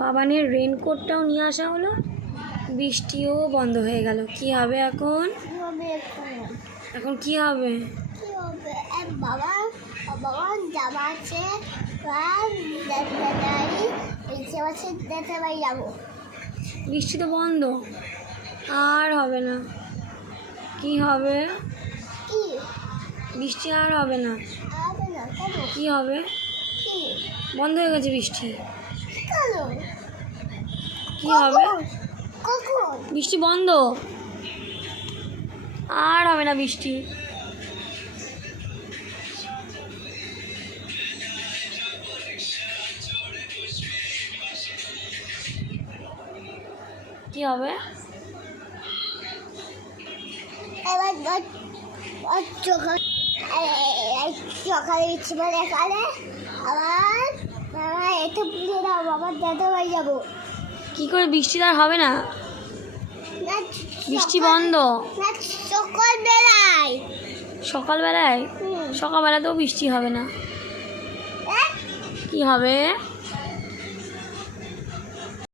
বাবানের রেনকোটটাও নিয়ে আসা হলো, বৃষ্টিও বন্ধ হয়ে গেল। কি হবে এখন? এখন কি হবে? বাবা জামা আছে, যাবো। বৃষ্টি তো বন্ধ, আর হবে না। কি হবে? বৃষ্টি আর হবে না। কি হবে? বন্ধ হয়ে গেছে বৃষ্টি। কি হবে? বৃষ্টি বন্ধ, আর হবে না বৃষ্টি। কি হবে? সকালে ইচ্ছে করে কালে আবার এটা পুজো দাও, বাবার দাদা ভাই যাবো। কি করে বৃষ্টি আর হবে না? বৃষ্টি বন্ধ। সকালবেলায় সকালবেলায়? সকালবেলাতেও বৃষ্টি হবে না। কি হবে?